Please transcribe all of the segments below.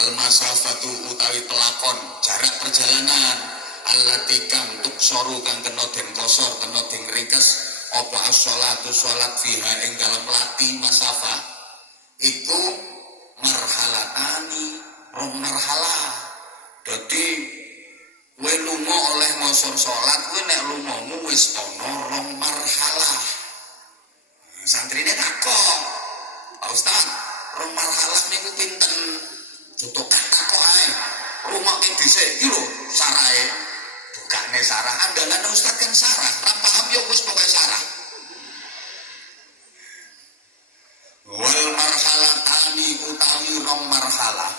Al-masafatu utawi pelakon jarak perjalanan allati kang tuk soru kang kena den kosor kena den ringkes apa as-sholatu sholat fiha ing dalam lati masafa iku marhalatani rong marhalah. Dadi kowe lunga oleh ngosor sholat kowe nek lungamu wis ana rong marhalah. Santrine takok, Pak Ustaz, rong marhalah niku pinten? Jutokan takok ae. Rumokke dhisik iki lho sarahe. Bukane sarah, andalane Ustaz kan sarah, ra paham ya wis pokoke sarah. Wal marhalatani utawi rong marhalah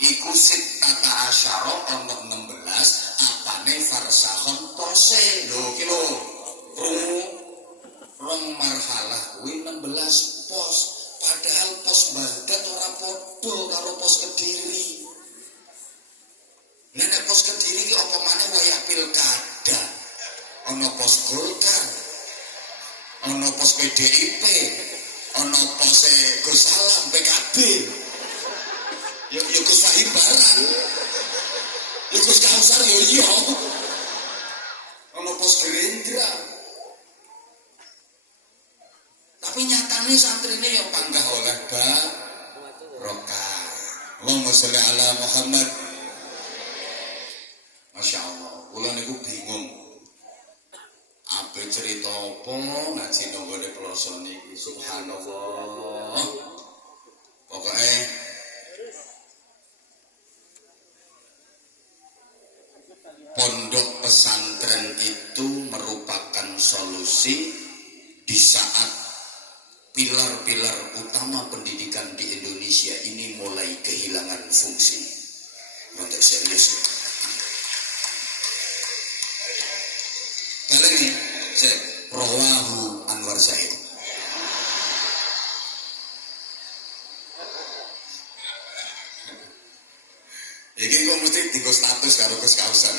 iku sittata asyara ana 16 apane farsahon pose. Lho iki lho. Rong marhalah kuwi 16 pos. Padahal pos Baghdad ora padha karo pos Kediri. Nek pos Kediri ki apa maneh wayah pilkada. Ana pos Golkar. Ana pos PDIP. Ana pos Gus Salam PKB. Ya Gus Fahim barang. Ya Gus Kausar ya iya. Ana pos Gerindra. Tapi nyatane santrine yang panggah oleh barokah. Allahumma sholli ala Muhammad. Masya Allah, kula niku bingung. Apa cerita apa ngaji nonggone ploso niki subhanallah. Pokoknya pondok pesantren itu merupakan solusi di saat pilar-pilar utama pendidikan di Indonesia ini mulai kehilangan fungsi. Untuk serius. Kalian ini, saya rawahu Anwar Zahid. Iki kok mesti tiga status karo Gus Kausar.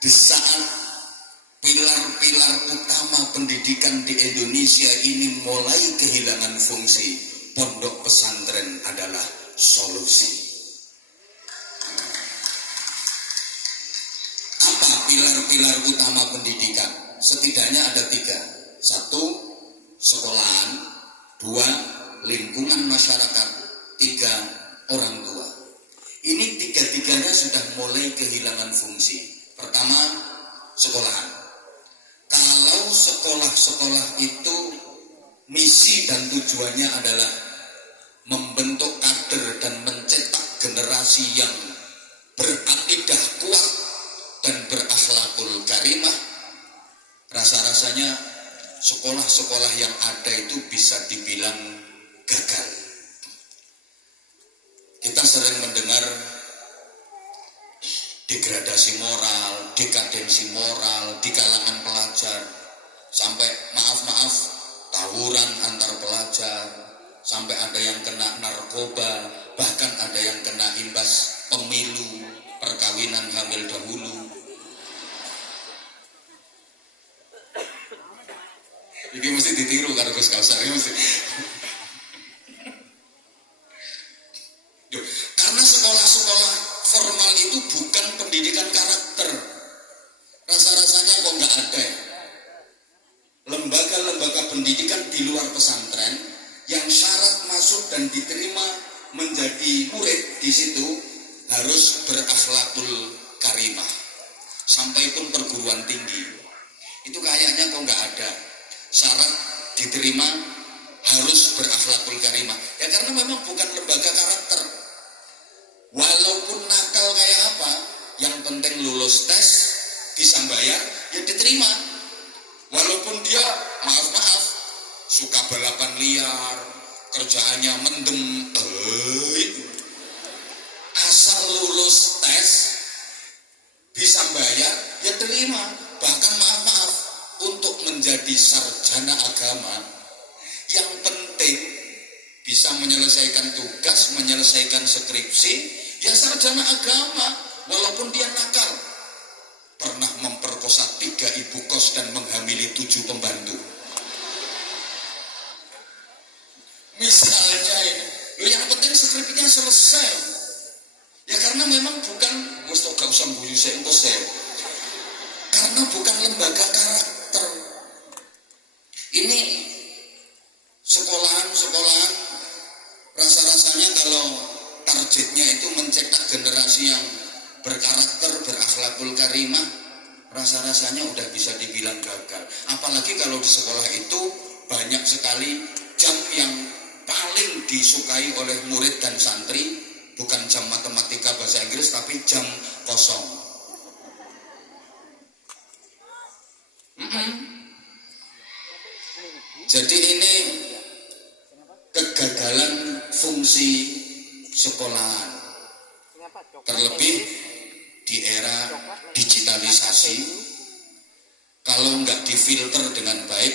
Di saat pilar-pilar utama pendidikan di Indonesia ini mulai kehilangan fungsi, pondok pesantren adalah solusi. Apa pilar-pilar utama pendidikan? Setidaknya ada 3. 1, sekolahan. 2, lingkungan masyarakat. 3, orang tua. Ini 3-tiganya sudah mulai kehilangan fungsi. Pertama, sekolahan. Kalau sekolah-sekolah itu misi dan tujuannya adalah membentuk kader dan mencetak generasi yang berakidah kuat dan berakhlakul karimah, rasa-rasanya sekolah-sekolah yang ada itu bisa dibilang gagal. Kita sering mendengar degradasi moral, dekadensi moral di kalangan pelajar, sampai maaf-maaf tawuran antar pelajar, sampai ada yang kena narkoba, bahkan ada yang kena imbas pemilu, perkawinan hamil dahulu. Ini mesti ditiru karo Gus Kausar, ini mesti. Karena sekolah-sekolah formal itu bukan pendidikan karakter. Rasa-rasanya kok nggak ada ya? Lembaga-lembaga pendidikan di luar pesantren yang syarat masuk dan diterima menjadi murid di situ harus berakhlakul karimah. Sampai pun perguruan tinggi itu kayaknya kok nggak ada syarat diterima harus berakhlakul karimah. Ya karena memang bukan lembaga karakter. Walaupun nakal kayak apa, yang penting lulus tes, bisa bayar, ya diterima. Walaupun dia, maaf-maaf, suka balapan liar, kerjaannya mendem, asal lulus tes, bisa bayar, ya terima. Bahkan maaf-maaf, untuk menjadi sarjana agama, yang penting bisa menyelesaikan tugas, menyelesaikan skripsi, ya sarjana agama, walaupun dia nakal. Pernah memperkosa 3 ibu kos dan menghamili 7 pembantu. Misalnya ini, Loh, yang penting skripnya selesai. Ya karena memang bukan, wis tok gak usah guyu sik engko sik. Karena bukan lembaga karakter. Ini sekolahan-sekolahan rasa-rasanya kalau targetnya itu mencetak generasi yang berkarakter, berakhlakul karimah, rasa-rasanya udah bisa dibilang gagal. Apalagi kalau di sekolah itu banyak sekali jam yang paling disukai oleh murid dan santri, bukan jam matematika bahasa Inggris, tapi jam kosong. Jadi ini kegagalan fungsi sekolahan, terlebih di era digitalisasi. Kalau nggak difilter dengan baik,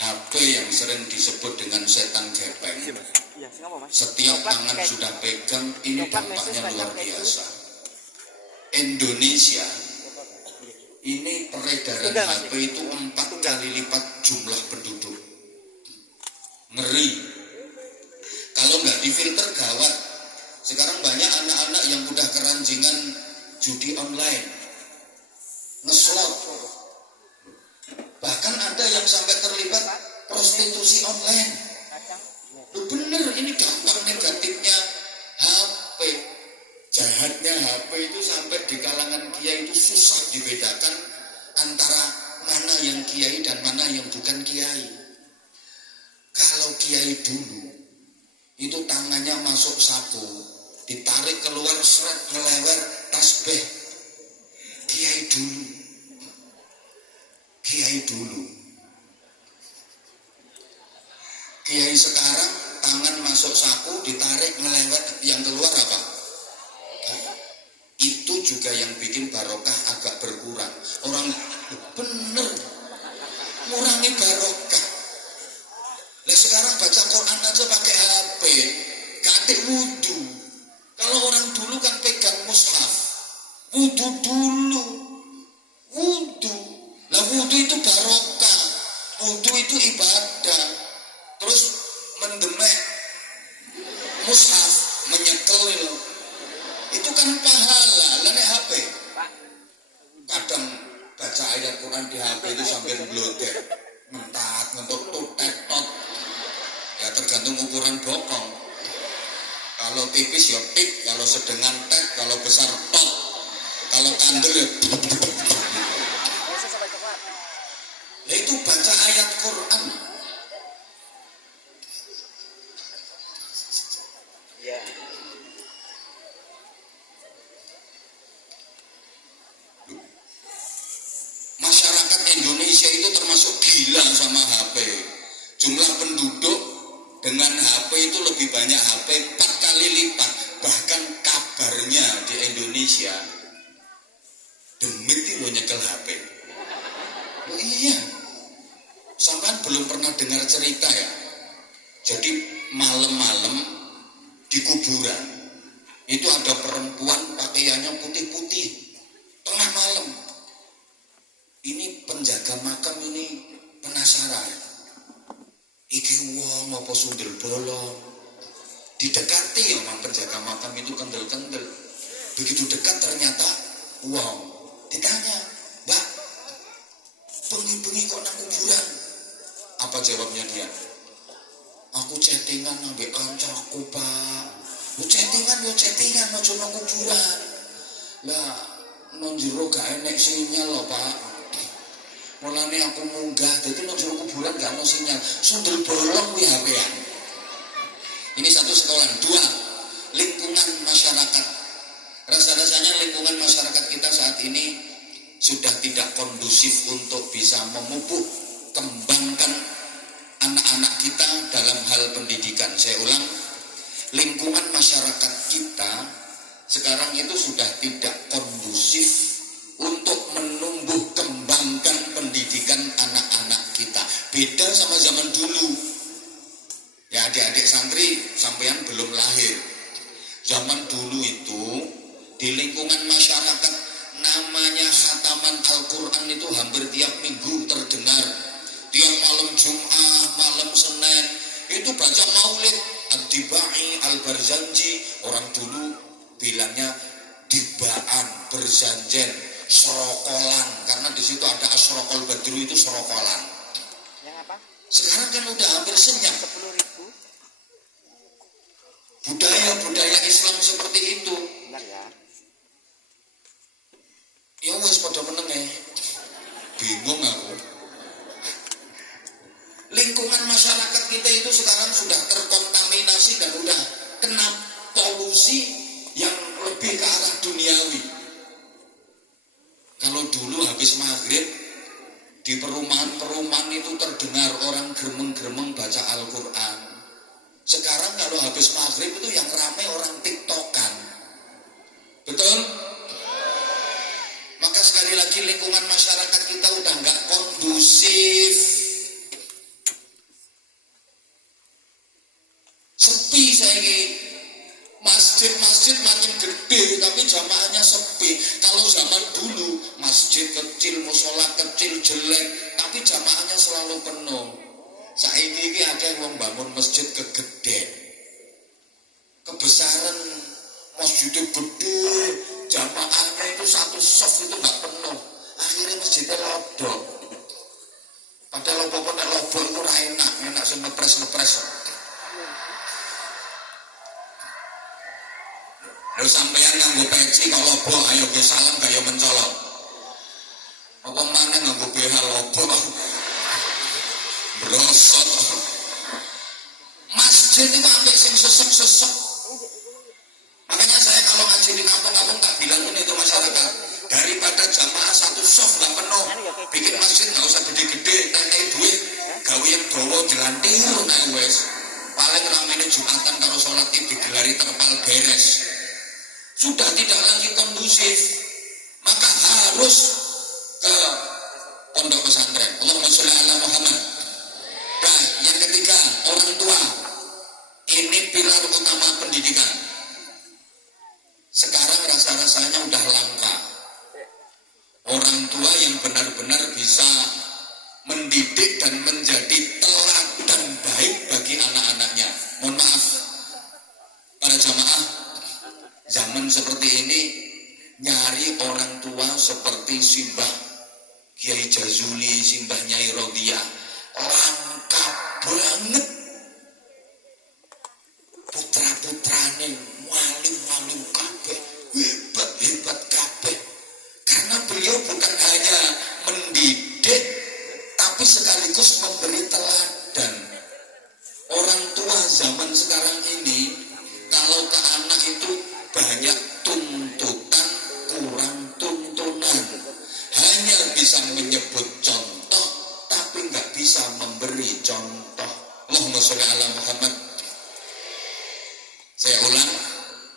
HP yang sering disebut dengan setan gepeng, setiap tangan sudah pegang, ini dampaknya luar biasa. Indonesia ini peredaran HP itu 4 kali lipat jumlah penduduk. Ngeri. Kalau nggak difilter gawat. Sekarang banyak anak-anak yang udah keranjingan judi online, ngeslot, bahkan ada yang sampai terlibat prostitusi online. Loh bener, ini dampak negatifnya HP. Jahatnya HP itu sampai di kalangan kiai itu susah dibedakan antara mana yang kiai dan mana yang bukan kiai. Kalau kiai dulu itu tangannya masuk saku, ditarik keluar seret ngelewer tasbih. Kiai dulu. Kiai sekarang tangan masuk saku, ditarik ngelewer, yang keluar apa? Itu juga yang bikin barokah agak berkurang. Orang bener ngurangi barokah. Nah sekarang baca Quran aja pakai HP, ganti wudu. Kalau orang dulu kan pegang mushaf, wudu dulu, wudu. Nah wudu itu barokah, wudu itu ibadah. Terus mendemek mushaf, menyekel itu kan pahala. Lane HP, kadang baca ayat Quran di HP itu sambil blotek, mentat, ngentuk, tutet, tot. Ya tergantung ukuran bokong. Kalau tipis ya tik, kalau sedengan tek, kalau besar tot, kalau kandel ya. Nah itu baca ayat Quran. Ya. Masyarakat Indonesia itu termasuk gila sama HP. Jumlah penduduk dengan HP itu lebih banyak HP 4 kali lipat. Bahkan kabarnya di Indonesia demit itu nyekel HP. Oh iya, sampean belum pernah dengar cerita ya. Jadi malam-malam di kuburan itu ada perempuan pakaiannya putih-putih, tengah malam. Ini penjaga makam ini penasaran, iki wong apa sundel bolong. Didekati ya mang penjaga makam itu kendel-kendel. Begitu dekat ternyata wong. Ditanya, Mbak, bengi-bengi kok nang kuburan? Apa jawabnya dia? Aku chattingan ambek kancaku, Pak. Lu chattingan aja nang kuburan. Lah nang jero gak enek sinyal lho, Pak. Mulane aku munggah, dadi nang jero kuburan gak ono sinyal. Sundel bolong kuwi HP-an. Ini satu sekolah. 2, lingkungan masyarakat. Rasa-rasanya lingkungan masyarakat kita saat ini sudah tidak kondusif untuk bisa memupuk, kembangkan anak-anak kita dalam hal pendidikan. Saya ulang, lingkungan masyarakat kita sekarang itu sudah tidak kondusif untuk menumbuh kembangkan pendidikan anak-anak kita. Beda sama zaman dulu. Ya adik-adik santri sampean belum lahir. Zaman dulu itu di lingkungan masyarakat namanya khataman Al-Quran itu hampir tiap minggu terdengar. Tiap malam Jumat, malam Senin itu baca maulid. Dibai al-Barzanji, orang dulu bilangnya dibaan, berzanjen, serokolan, karena di situ ada asrokol badru itu serokolan. Yang apa? Sekarang kan udah hampir senyap. 10.000. Budaya Islam seperti itu. Benar ya. Ya wes pada meneng bingung aku. Lingkungan masyarakat kita itu sekarang sudah terkontaminasi dan udah kena polusi yang lebih ke arah duniawi. Kalau dulu habis maghrib di perumahan-perumahan itu terdengar orang gremeng-gremeng baca Al-Quran. Sekarang kalau habis maghrib itu yang ramai orang tiktokan. Betul? Maka sekali lagi lingkungan masyarakat kita udah nggak kondusif. Sepi saiki. Masjid makin gede tapi jamaahnya sepi. Kalau zaman dulu masjid kecil, musola kecil, jelek, tapi jamaahnya selalu penuh. Saiki iki ada yang membangun masjid kegeden. Kebesaran masjidnya gede, jamaahnya itu satu soft itu nggak penuh. Akhirnya masjidnya lodok. Padahal pokoknya lodok itu enak sih ngepres. Lalu sampeyan nganggo peci kalau lobo ayo ke salam kaya mencolok. Apa mana nganggo BH lobo brosot. Masjid itu apik sing sesek. Makanya saya kalau ngaji di kampung-kampung tak bilangin itu masyarakat, daripada jamaah satu soft nggak penuh, bikin masjid nggak usah gede-gede, tentei duit, gawe yang dawa jelantir nah wes. Paling ramene Jumatan kalau sholat itu digelari terpal beres. Sudah tidak lagi kondusif, maka harus ke pondok pesantren. Allahumma sholli ala Muhammad. Nah, yang ketiga, orang tua. Ini pilar utama pendidikan. Sekarang rasa-rasanya udah langka. Orang tua yang benar-benar bisa mendidik dan menjadi teladan baik bagi anak-anaknya. Mohon maaf, para jamaah, zaman seperti ini nyari orang tua seperti Simbah Kiai Jazuli, Simbah Nyai Rodiyah langka banget. Putra-putrane walim kabeh, hebat kabeh. Karena beliau bukan hanya mendidik tapi sekaligus memberi teladan. Orang tua zaman sekarang ini kalau ke anak itu banyak tuntutan, kurang tuntunan. Hanya bisa menyebut contoh, tapi nggak bisa memberi contoh. Allahumma sholli ala Muhammad. Saya ulang,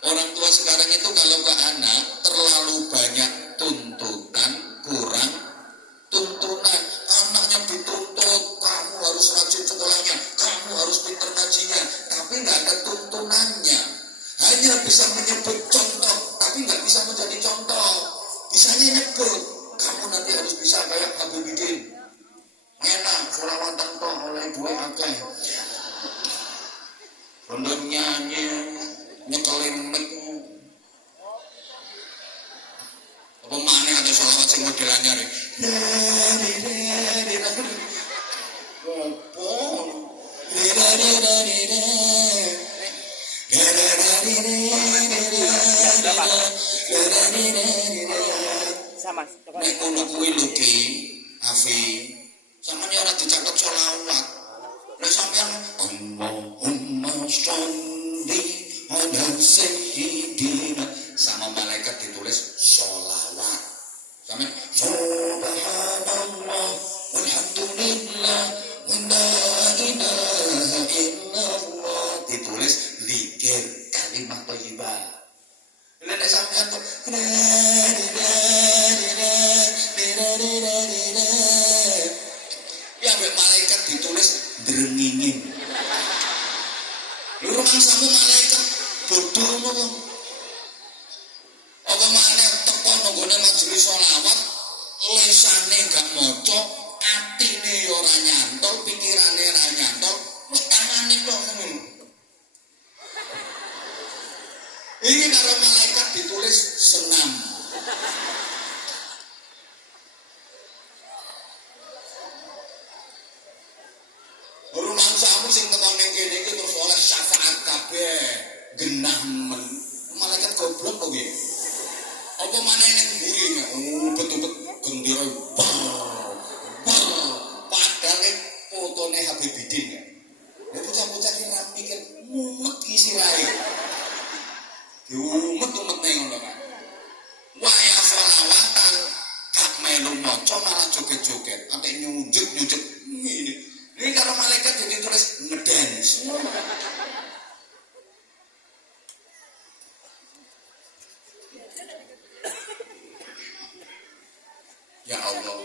orang tua sekarang itu kalau ke anak terlalu banyak tuntutan, kurang tuntunan. Anaknya dituntut, kamu harus rajin sekolahnya, kamu harus pintar ngajinya, tapi nggak ada tuntunannya. Hanya bisa menyebut contoh, tapi nggak bisa menjadi contoh. Bisanya nyebut, kamu nanti harus bisa kayak Habibidin. Enak, selawatan toh oleh dua akeh. Rondo nyanyi, nyekelin mic. Apa mana ada selawat sing model anyar. Sama. Nek kono kuwi lho Ki, Afi. Sampeyan ora dicatet selawat. Nek sampeyan Allahumma sholli ala sayyidina sama malaikat ditulis sholawat. Sampeyan subhanallah walhamdulillah wa la ilaha illallah ditulis zikir kalimat thayyibah. Nek sampeyan kok ya ambek malaikat ditulis drengingin. Lu rumangsamu malaikat bodoh ngono. Apa makne teko nggone majelis selawat, lesane gak maca, atine ora nyantol, pikirane ora nyantol, wis tangane tok ngono. Ini karo malaikat ditulis senam. Rumangsamu sing tekan ning kene iki terus oleh syafaat kabeh. Genah men. Malaikat goblok kok piye? Apa maneh ning mburi bet-bet gendera. Padahal fotone Habibidin ya. Lha bocah-bocah ki ra mikir mumet ki sirahe. Diumet-umet ning ngono kan. Waya selawatan gak melu maca malah joget-joget, antek nyunjuk-nyunjuk ngene. Ini karo malaikat jadi tulis ngedance. Ya Allah.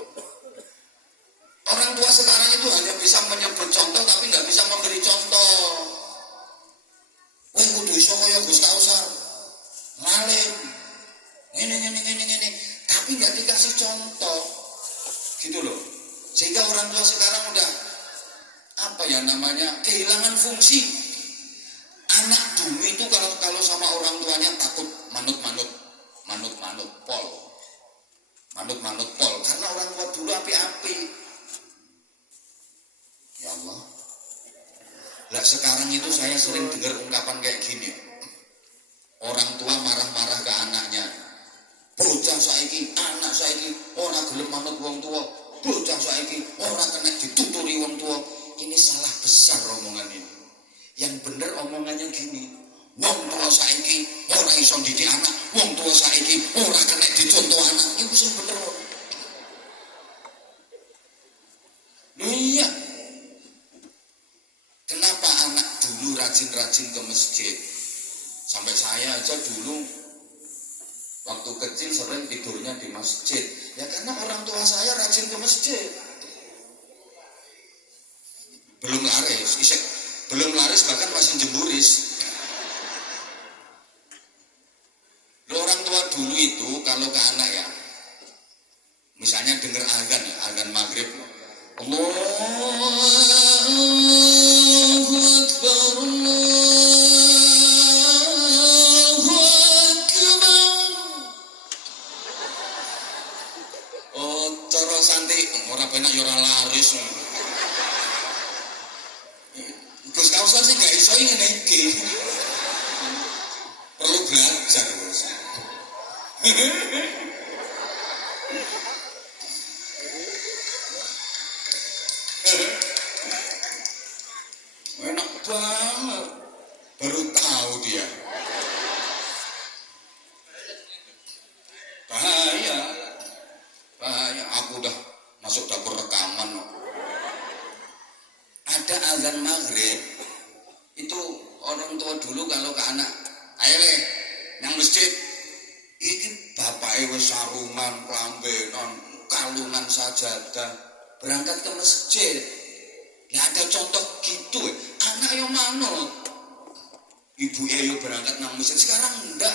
Orang tua sekarang itu hanya bisa menyebut contoh tapi nggak bisa memberi contoh. Weh kudu iso kaya Gus Kausar. Ngalim. Ini. Tapi nggak dikasih contoh. Gitu loh. Sehingga orang tua sekarang udah apa ya namanya kehilangan fungsi. Anak dulu itu kalau sama orang tuanya takut manut-manut pol karena orang tua dulu api-api. Ya Allah. Lah sekarang itu saya sering dengar ungkapan kayak gini, orang tua marah-marah ke anaknya, bocah saiki anak saiki ora gelem manut wong tua, bocah saiki ora kena dituturi wong tua. Ini salah besar omongan ini. Yang bener omongannya gini, wong tua saiki ora iso didik anak, wong tua saiki ora kena dicontoh anak. Itu sing bener. Iya. Kenapa anak dulu rajin-rajin ke masjid? Sampai saya aja dulu waktu kecil sering tidurnya di masjid. Ya karena orang tua saya rajin ke masjid. Belum laris bahkan masih jemburis. Orang tua dulu itu kalau ke anak ya, misalnya dengar azan maghrib, Allahu Akbar, Allahu Akbar. Oh, cara santai ora penak ya ora laris. Gus Kausar sih gak iso ngene iki. Perlu belajar, Gus. Enak banget. Baru tahu dia. Bahaya. Aku udah masuk dapur rekaman. Ada azan maghrib itu orang tua dulu kalau ke anak, ayo le nang masjid iki bapake wis sarungan klambenan kalungan sajadah berangkat ke masjid. Ya ada contoh gitu anak yang manut, ibu yo berangkat nang masjid. Sekarang enggak,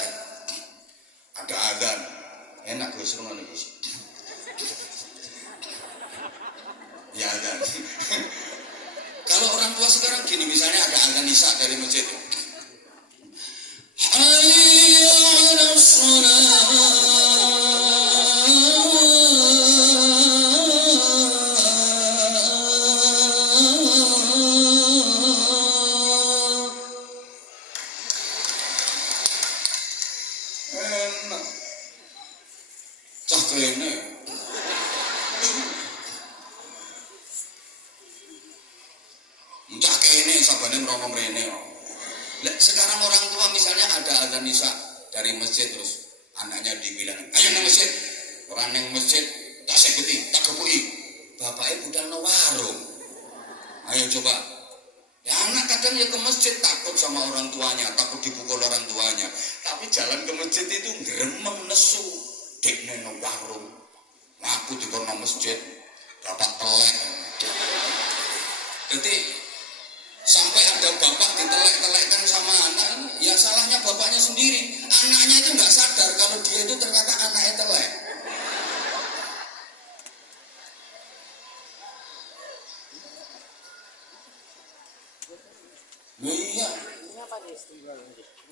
ada azan enak gue seru ngono iki ya azan. Kalau orang tua sekarang gini, misalnya ada azan isya dari masjid. Hayya 'alas shalah. Enak. Cah kene. Entah kene sabane merono mrene. Sekarang orang tua misalnya ada azan isya dari masjid terus anaknya dibilang, "Ayo nang masjid." Orang nang masjid tak seketi, tak kepuki. Bapaknya budal no warung. Ayo coba. Ya anak kadang ya ke masjid takut sama orang tuanya, takut dipukul orang tuanya. Tapi jalan ke masjid itu gremeng nesu. Dekne no warung. Ngaku di kono masjid dapat telek. Jadi sampai ada bapak ditelek-telekkan sama anak, ya salahnya bapaknya sendiri. Anaknya itu nggak sadar kalau dia itu ternyata anaknya telek. Iya.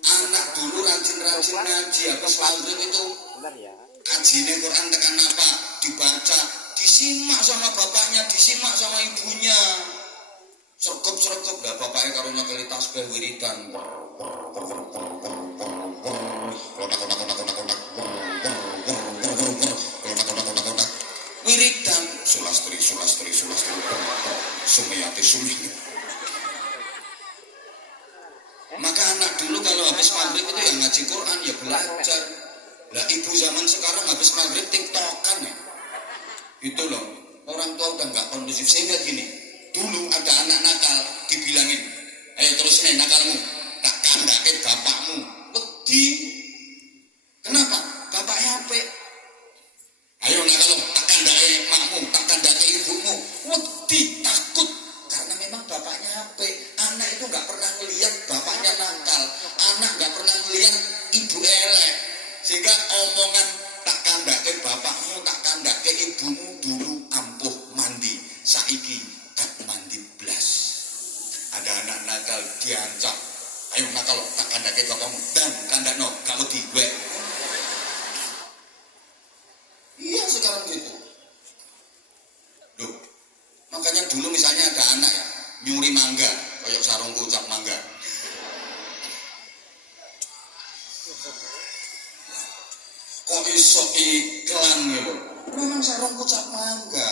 Anak dulu rajin-rajin ngaji, habis maghrib itu Bentar ya. kajine Quran tekan apa? Dibaca, disimak sama bapaknya, disimak sama ibunya. Sergep-sergep dah bapaknya karunya kali tasbih wiridan. Wiridan sulastri sumiyati. Maka anak dulu kalau habis maghrib itu yang ngaji Quran ya belajar. Lah ibu zaman sekarang habis maghrib tiktokan ya. Itu loh, orang tua udah nggak kondusif. Sehingga gini, dulu ada anak nakal dibilangin, ayo terus nih nakalmu, tak kandake bapakmu. Wedi. Kenapa? Bapaknya apik. Ayo nakal tak kandake makmu, tak kandake ibumu. Wedi, takut. Karena memang bapaknya apik. Anak itu nggak pernah melihat bapaknya nakal. Anak nggak pernah melihat ibu elek. Sehingga omongan tak kandake bapakmu, tak kandake ibumu dulu ampuh mandi. Saiki tak mandi blas. Ada anak nakal diancam. Ayo nakal tak kandake bapakmu dan kandakno gak wedi wek. Iya sekarang gitu. Loh, makanya dulu misalnya ada anak ya nyuri mangga, kayak sarungku cap mangga. Kok iso iklan gitu? Memang sarungku cap mangga.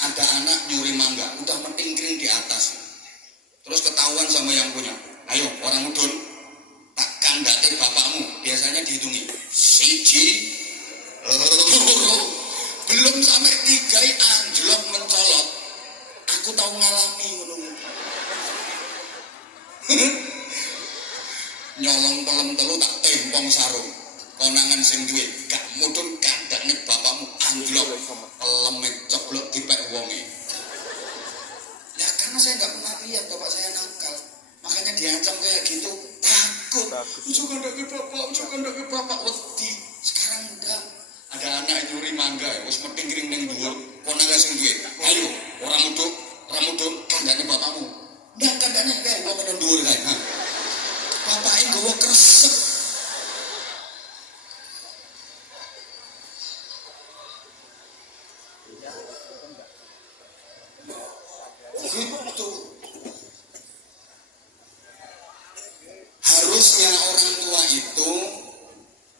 Ada anak nyuri mangga, udah mentingkring di atas. Terus ketahuan sama yang punya. Ayo orang mudun, tak kandake bapakmu. Biasanya dihitungi. Siji, belum sampai 3 anjlok mencolot. Aku tahu ngalami ngono. Nyolong pelem telu tak tempong sarung. Konangan sing duwe gak mudun kandakne bapakmu anjlok. Peleme ceblok dipek wonge. Ya karena saya nggak pernah lihat bapak saya nakal. Makanya diancam kayak gitu. Takut. Ujo kandake bapak wedi. Sekarang udah ada anak nyuri mangga ya, wis metingkring ning dhuwur. Konangan sing duwe. Ayo, ora mudun kandakne bapakmu. Ndak kandakne kae wong nang dhuwur kae. Ha. Bapake nggawa kresek. Gitu. Harusnya orang tua itu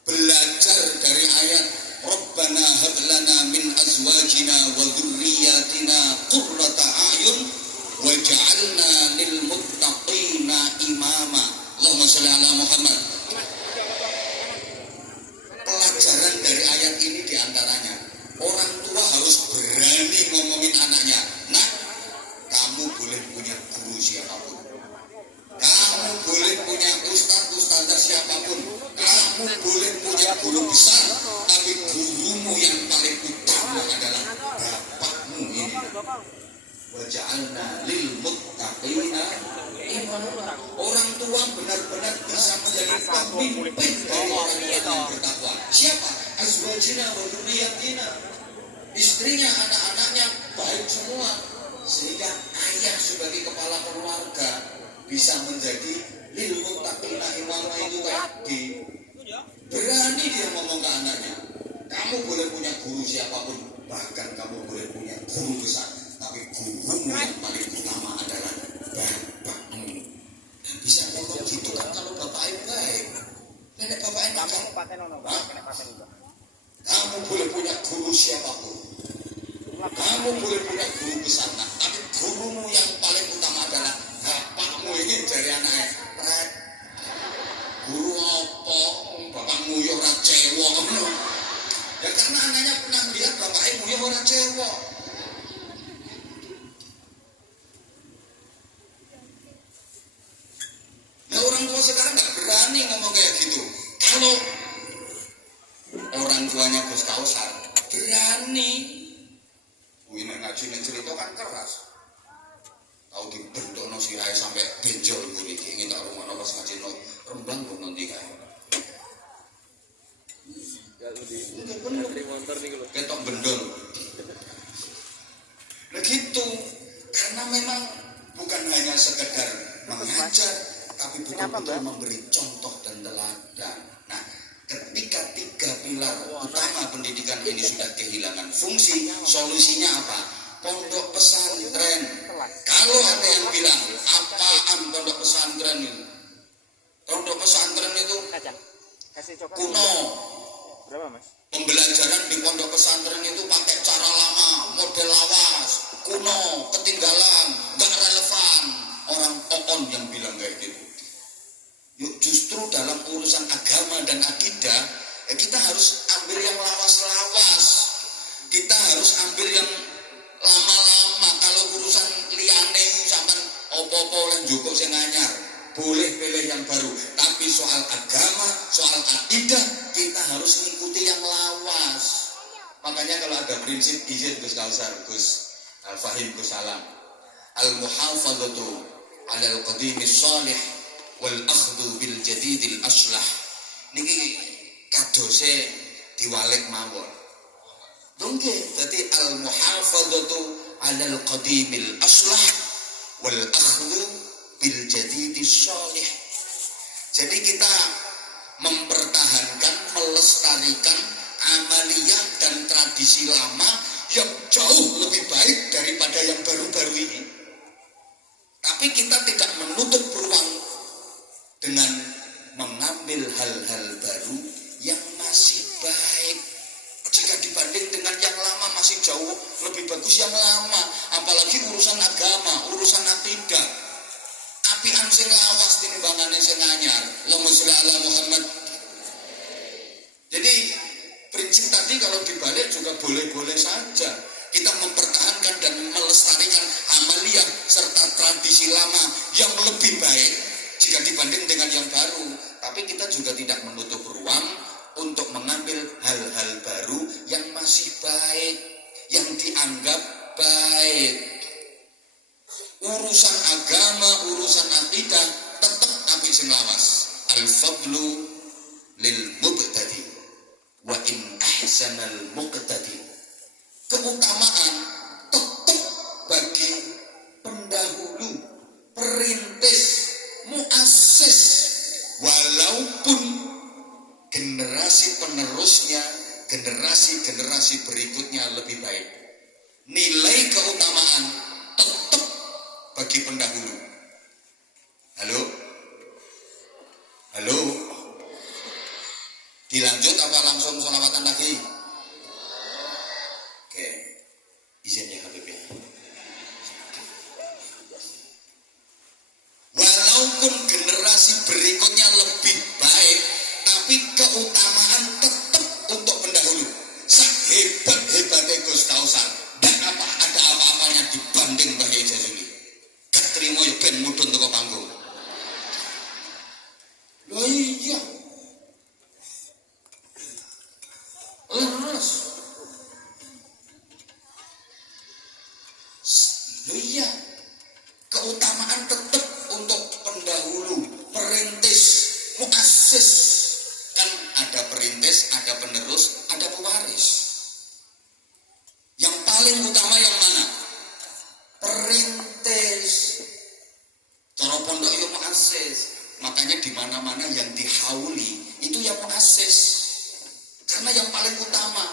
belajar dari ayat Rabbana hab lana min azwajina wa dzurriyyatina qurrata a'yun waj'alna lil muttaqina imama. Allahumma shalli ala Muhammad. Pelajaran dari ayat ini diantaranya orang tua harus berani ngomongin anaknya. Nah, kamu boleh punya guru siapapun. Kamu boleh punya ustaz siapapun. Kamu boleh punya guru besar. Tapi gurumu yang paling utama adalah bapakmu ini. Waja'alna lil muttaqina imama. Orang tua benar-benar bisa menjadi pemimpin dari orang-orang yang bertakwa. Siapa? Azwajina wa dzurriyyatina. Istrinya, anak-anaknya baik semua. Sehingga ayah sebagai kepala keluarga bisa menjadi lil muttaqina imama itu kayak berani dia ngomong ke anaknya. Kamu boleh punya guru siapapun, bahkan kamu boleh punya guru besar, tapi gurumu yang paling utama adalah bapakmu. Dan bisa ngomong gitu kan kalau bapaknya baik. Nenek bapaknya kamu boleh punya guru siapapun. Kamu boleh punya guru besar, tapi gurumu yang paling utama adalah bapakmu. Ini dari anaknya. Guru apa? Bapakmu ya ora cewek. Ya karena anaknya pernah melihat bapakmu ya ora cewek. Nah orang tua sekarang nggak berani ngomong kayak gitu. Kalau orang tuanya Gus Kausar berani. Wih, ngaji nek cerita kan keras. Tahu dibentukno sirahe sampai benjol ngene iki ingin tak rumono pas ngaji no Rembang kok nanti kae. Ya di motor nih lho. Ketok bendol. Nah gitu. Karena memang bukan hanya sekedar mengajar, tapi Kenapa, betul-betul Mbak? memberi contoh dan teladan. Nah, ketika 3 pilar utama pendidikan ini sudah kehilangan fungsi, solusinya apa? Pondok pesantren. Kalau ada yang bilang, apaan pondok pesantren itu? Pondok pesantren itu Kacang. Kasih coklat. kuno. Berapa, Mas? Pembelajaran di pondok pesantren itu pakai cara lama, model lawas, kuno, ketinggalan, gak relevan. Orang on yang bilang kayak gitu. Yuk, justru dalam urusan agama dan akidah, kita harus ambil yang lawas-lawas. Kita harus ambil yang lama-lama. Kalau urusan liyane sampean opo-opo lan njupuk sing anyar, boleh pilih yang baru. Tapi soal agama, soal akidah, kita harus mengikuti yang lawas. Makanya kalau ada prinsip izin Gus Kausar, Gus Al-Fahim, Gus Salam, al-muhafadzatu 'alal qadimis shalih wal akhdhu bil jadidil aslah. Niki kadose diwalik mawon. Nggih, dadi al-muhafadzatu 'alal qadimil aslah wal akhdhu bil jadidis shalih. Jadi kita mempertahankan, melestarikan amaliyah dan tradisi lama yang jauh lebih baik daripada yang baru-baru ini. Tapi kita tidak menutup ruang dengan mengambil hal-hal baru yang masih baik. Jika dibanding dengan yang lama masih jauh lebih bagus yang lama. Apalagi urusan agama, urusan akidah. Apian sing lawas tinimbangane sing anyar. Allahumma sholli ala Muhammad. Jadi prinsip tadi kalau dibalik juga boleh-boleh saja. Kita mempertahankan dan melestarikan amaliyah serta tradisi lama yang lebih baik jika dibanding dengan yang baru. Tapi kita juga tidak menutup ruang untuk mengambil hal-hal baru yang masih baik, yang dianggap baik. Urusan agama, urusan akidah tetap apik sing lawas. Al-fadlu lil mubtadi wa in ahsanal muqtadi. Keutamaan tetap bagi pendahulu, perintis, muassis, walaupun generasi penerusnya, generasi-generasi berikutnya lebih baik. Nilai keutamaan tetap bagi pendahulu. Halo? Halo? Dilanjut apa langsung sholawatan lagi? Oke, izin ya Habib ya. Walaupun generasi berikutnya lebih baik, tapi keutamaan tetap untuk pendahulu. Sehebat-hebatnya Gus Kausar, dan ada apa-apanya dibanding Mbah Yai Jazuli. Gak terima ya ben mudhun teko panggung. Loh iya. Leres. Loh iya. Keutamaan tetap untuk pendahulu, perintis, muassis. Kan ada perintis, ada penerus, ada pewaris. Yang paling utama yang mana? Perintis. Cara pondok ya muassis. Makanya di mana-mana yang dihauli itu yang muassis. Karena yang paling utama,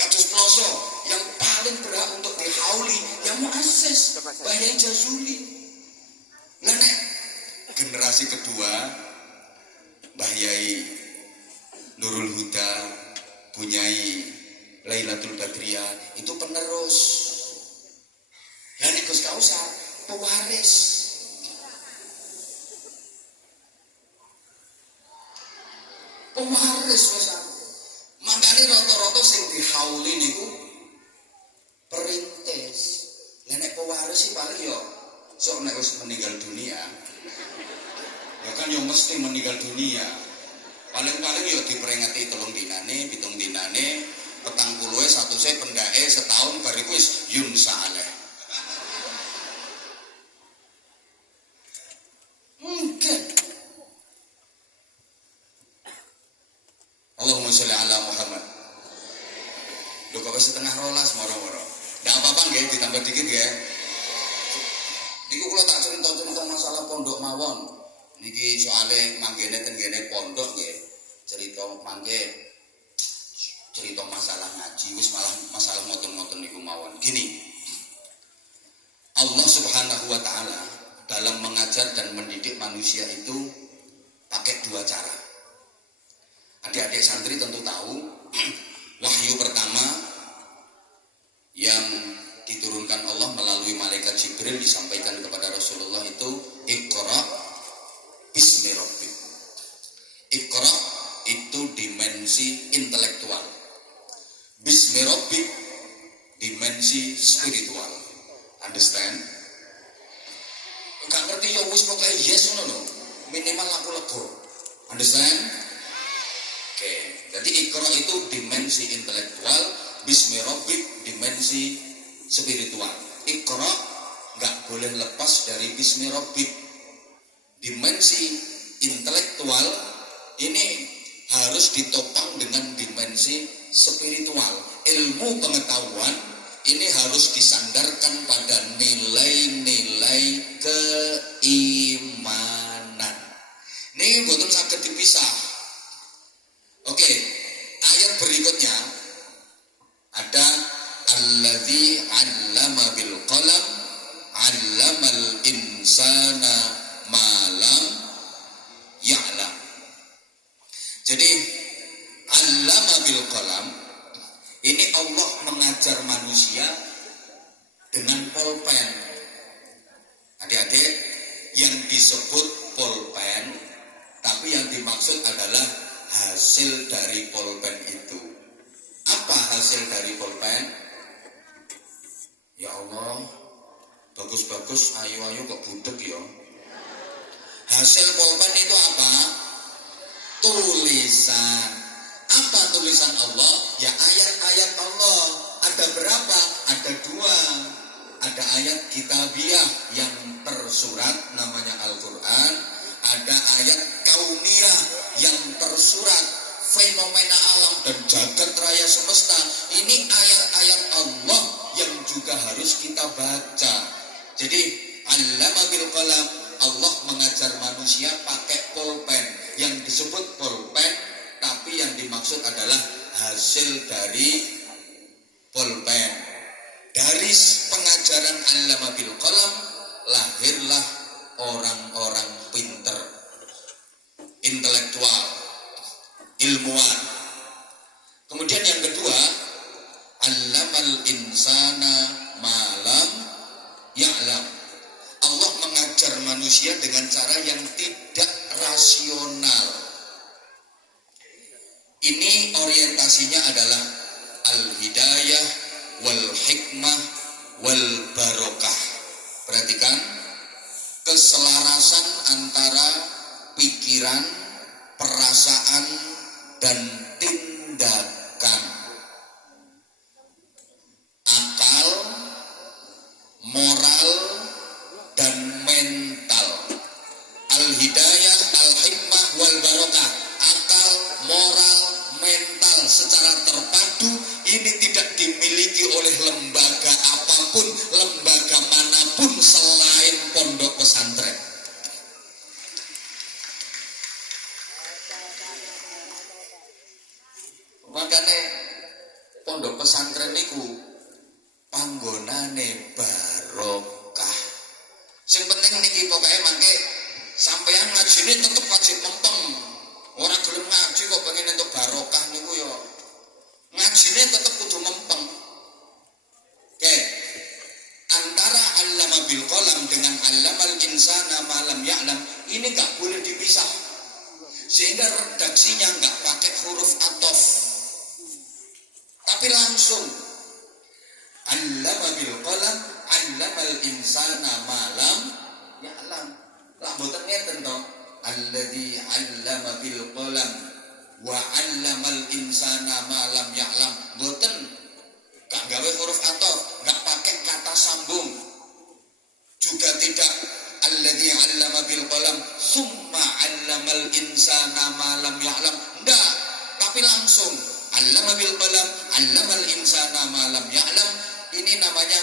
kados ploso yang paling berhak untuk dihauli yang muassis, Mbah Yai Jazuli. Nah, nek generasi kedua Mbah Yai Nurul Huda, Bunyai Lailatul Badriyah itu penerus. Dan Gus Kausar pewaris. Pewaris besar. Makanya rata-rata sing dihauli niku perintis. Lah nek pewaris sih paling yo sok nek wis meninggal dunia. Ya kan yo mesti meninggal dunia. Paling-paling yo diperingati 3 dinane, 7 dinane, 40 satuse pendake setahun bariku wis yun saleh. Mungkin Allahumma sholli ala Muhammad. Lho kok setengah rolas moro-moro. Ndak apa-apa nggih ditambah dikit nggih. Niku kula tak cerita-cerita masalah pondok mawon. Niki soale manggene tenggene pondok nggih. Cerita mangke cerita masalah ngaji wis malah masalah ngoten-ngoten niku mawon. Gini. Allah Subhanahu wa taala dalam mengajar dan mendidik manusia itu pakai dua cara. Adik-adik santri tentu tahu wahyu pertama yang diturunkan Allah melalui malaikat Jibril disampaikan kepada Rasulullah itu Iqra bismi rabbik. Iqra itu dimensi intelektual. Bismi rabbik dimensi spiritual. Understand? Enggak ngerti ya wis pokoke yes ngono lho. Minimal aku lego. Understand? Oke, jadi Iqra itu dimensi intelektual, bismi rabbik dimensi spiritual. Iqra enggak boleh lepas dari bismi rabbik. Dimensi intelektual ini harus ditopang dengan dimensi spiritual. Ilmu pengetahuan ini harus disandarkan pada nilai-nilai keimanan. Ini betul saged dipisah. Oke, ayat berikutnya ada alladzi 'allama bil qalam 'allamal insana ma lam ya'lam. Jadi 'allama bil qalam ini Allah mengajar manusia dengan pulpen. Adik-adik, yang disebut pulpen, tapi yang dimaksud adalah hasil dari pulpen itu. Apa hasil dari pulpen? Ya Allah, bagus-bagus, ayu-ayu kok budek ya. Hasil pulpen itu apa? Tulisan. Apa tulisan Allah? Ya ayat-ayat Allah. Ada berapa? Ada dua. Ada ayat kitabiah yang tersurat namanya Al-Quran. Ada ayat kauniyah yang tersurat fenomena alam dan jagat raya semesta. Ini ayat-ayat Allah yang juga harus kita baca. Jadi allama bil qalam, Allah mengajar manusia pakai pulpen. Yang disebut pulpen, tapi yang dimaksud adalah hasil dari pulpen. Dari pengajaran allama bil qalam lahirlah orang-orang pinter, intelektual, ilmuwan. Kemudian yang kedua, allamal insana malam ya'lam. Allah mengajar manusia dengan cara yang tidak rasional. Ini orientasinya adalah al-hidayah wal hikmah wal barokah. Perhatikan keselarasan antara pikiran, perasaan dan tindakan. Akal, moral dan mental. Al-hidayah, al-hikmah wal barokah. Akal, moral, mental secara terpadu ini tidak dimiliki oleh lembaga apapun, lembaga manapun selain pondok pesantren. Makanya pondok pesantren niku panggonane barokah. Sing penting niki pokoknya mangke sampeyan ngajine tetep wajib mempeng. Ora gelem ngaji kok pengen entuk barokah niku ya. Ngajine tetep kudu mempeng. Oke. Antara allama bil qalam dengan allamal insana ma lam ya'lam ini enggak boleh dipisah. Sehingga redaksinya enggak pakai huruf athof. Tapi langsung allama bil qalam allamal insana ma lam ya'lam. Lah mboten ngeten to. Alladzi 'allama bil qalam wa 'allamal insana ma lam ya'lam. Mboten gak gawe huruf athof, gak pakai kata sambung. Juga tidak alladzi 'allama bil qalam summa 'allamal insana ma lam ya'lam. Ndak, tapi langsung 'allama bil qalam 'allamal insana ma lam ya'lam. Ini namanya